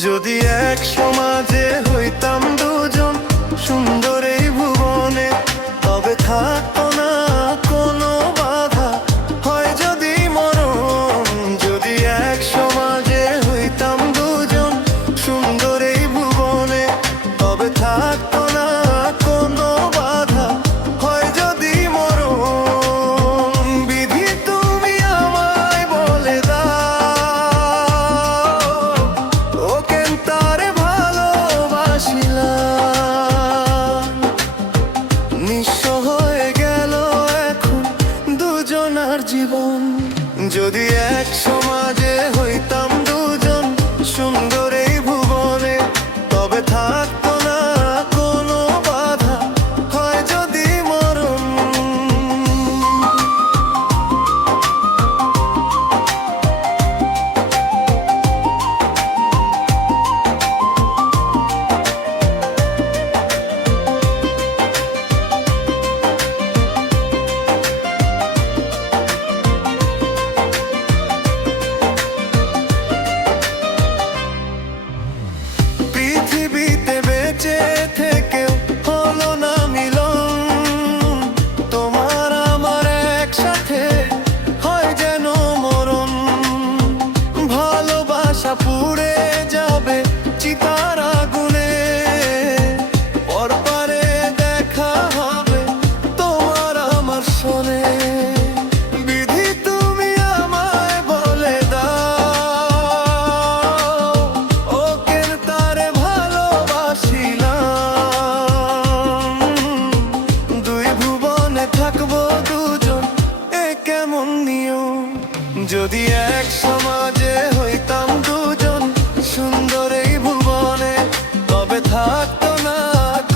যদি এক সমাজে হইতাম দুজন সুন্দর এই ভুবনে, তবে থাকতো না কোনো বাধা, হয় যদি মরণ। যদি এক সমাজে হইতাম দুজন সুন্দর এই ভুবনে, তবে থাকতো না কোনো বাধা, হয় যদি মরণ। বিধি তুমি আমায় বলে দাও, ও কেন তারে ভালোবাসিলাম। নিঃস্ব হয়ে গেল এখন দুজনার জীবন। যদি এক সমাজে হইতাম দুজন সুন্দর এই ভুবনে, তবে থাকতো না কোনো বাধা, হয় যদি মরণ। পৃথিবীতে বেঁচে থেকেও হলো না মিলন, তোমার আমার একসাথে হয় যেন মরণ। ভালোবাসা পুড়ে যাবে চিতার আগুনে, পরপারে দেখা হবে তোমার আমার সনে। বিধি তুমি আমায় বলে দাও, ও কেন তারে ভালোবাসিলাম। দুই ভুবনে থাকবো দুজন, এ কেমন নিয়ম। যদি এক সমাজে হইতাম দুজন সুন্দর এই ভুবনে, তবে থাকতো না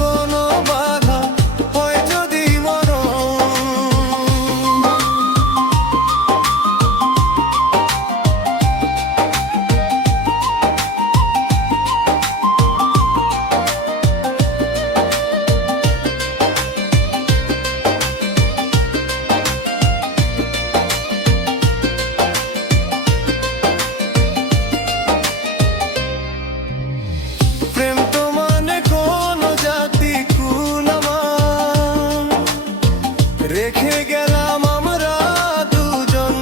কোনো বাধা, হয় যদি মরণ। প্রেম তো মানে কোনো জাতি কুনামান, রেখে গেলাম আমরা দুজন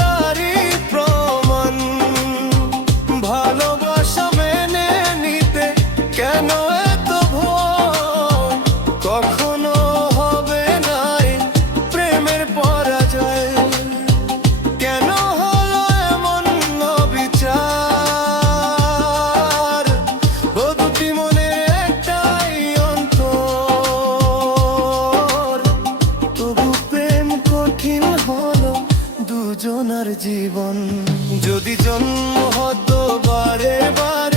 তারই প্রমাণ। ভালোবাসা মেনে নিতে কেন এত ভয়, কখনো হবে নাই প্রেমের পরাজয়। কেন হলো এমন অবিচার, ও দুটি মনের একটাই অন্তর। তবু প্রেম কঠিন হলো দুজনার জীবন। যদি জন্ম হতো বারে বারে